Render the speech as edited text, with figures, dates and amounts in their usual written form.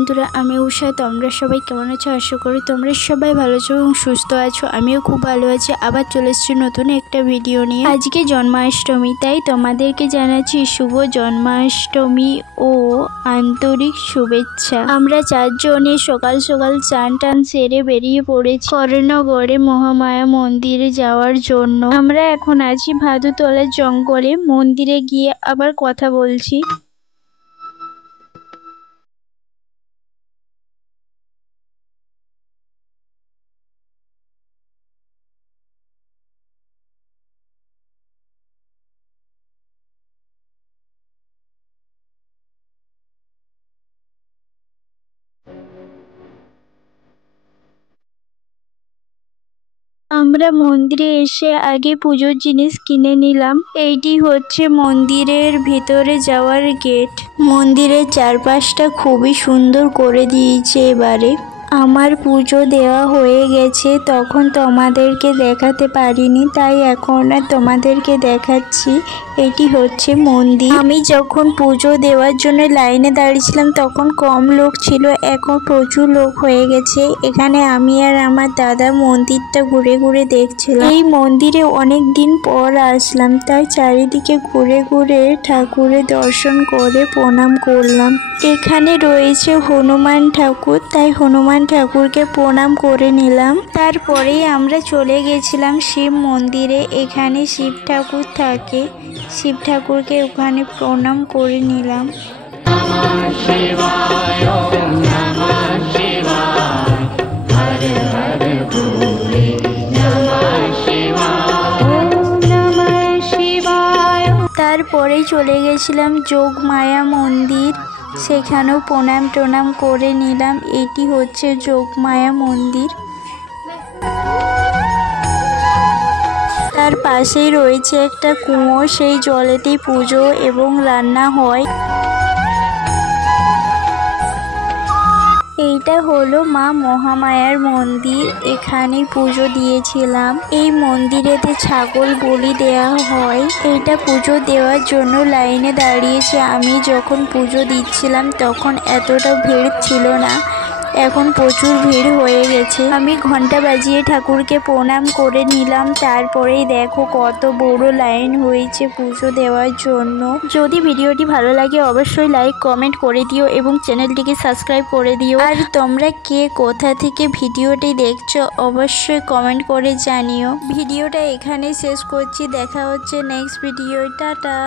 বন্ধুরা, আমি উষা। তোমরা সবাই কেমন আছো? আশা করি তোমরা সবাই ভালো আছো এবং সুস্থ আছো। আমিও খুব ভালো আছি। আবার চলে এসেছি নতুন একটা ভিডিও নিয়ে। আজকে জন্মাষ্টমী, তাই তোমাদেরকে জানাচ্ছি শুভ জন্মাষ্টমী ও আন্তরিক শুভেচ্ছা। আমরা চারজনে সকাল সকাল চান টান সেরে বেরিয়ে পড়েছি কর্ণগড়ে মহামায়া মন্দিরে যাওয়ার জন্য। আমরা এখন আছি ভাদুতলার জঙ্গলে। মন্দিরে গিয়ে আবার কথা বলছি। আমরা মন্দিরে এসে আগে পুজোর জিনিস কিনে নিলাম। এইটি হচ্ছে মন্দিরের ভিতরে যাওয়ার গেট। মন্দিরের চারপাশটা খুবই সুন্দর করে দিয়েছে এবারে। আমার পুজো দেওয়া হয়ে গেছে, তখন তোমাদেরকে দেখাতে পারিনি, তাই এখন তোমাদেরকে দেখাচ্ছি। এটি হচ্ছে মন্দির। আমি যখন পুজো দেওয়ার জন্য লাইনে দাঁড়িয়েছিলাম তখন কম লোক ছিল, এখন প্রচুর লোক হয়ে গেছে। এখানে আমি আর আমার দাদা মন্দিরটা ঘুরে ঘুরে দেখছিলাম। এই মন্দিরে অনেক দিন পর আসলাম, তাই চারিদিকে ঘুরে ঘুরে ঠাকুরের দর্শন করে প্রণাম করলাম। এখানে রয়েছে হনুমান ঠাকুর, তাই হনুমান ঠাকুরকে প্রণাম করে নিলাম। তারপরেই আমরা চলে গেছিলাম শিব মন্দিরে। এখানে শিব ঠাকুর থাকে, শিব ঠাকুরকে ওখানে প্রণাম করে নিলাম। তারপরেই চলে গেছিলাম যোগমায়া মন্দির, সেখানেও প্রণাম টোনাম করে নিলাম। এটি হচ্ছে যোগমায়া মন্দির। তার পাশেই রয়েছে একটা কুয়ো, সেই জলেতেই পুজো এবং রান্না হয়। এইটা হলো মা মহামায়ার মন্দির, এখানে পুজো দিয়েছিলাম। এই মন্দিরেতে ছাগল বলি দেওয়া হয়। এইটা পুজো দেওয়ার জন্য লাইনে দাঁড়িয়েছি। আমি যখন পুজো দিচ্ছিলাম তখন এতটা ভিড় ছিল না, এখন প্রচুর ভিড় হয়ে গেছে। আমি ঘন্টা বাজিয়ে ঠাকুরকে প্রণাম করে নিলাম। তারপরেই দেখো কত বড় লাইন হয়েছে পুজো দেওয়ার জন্য। যদি ভিডিওটি ভালো লাগে অবশ্যই লাইক কমেন্ট করে দিও এবং চ্যানেলটিকে সাবস্ক্রাইব করে দিও। আর তোমরা কে কোথা থেকে ভিডিওটি দেখছো অবশ্যই কমেন্ট করে জানিও। ভিডিওটা এখানেই শেষ করছি, দেখা হচ্ছে নেক্সট ভিডিও। টাটা।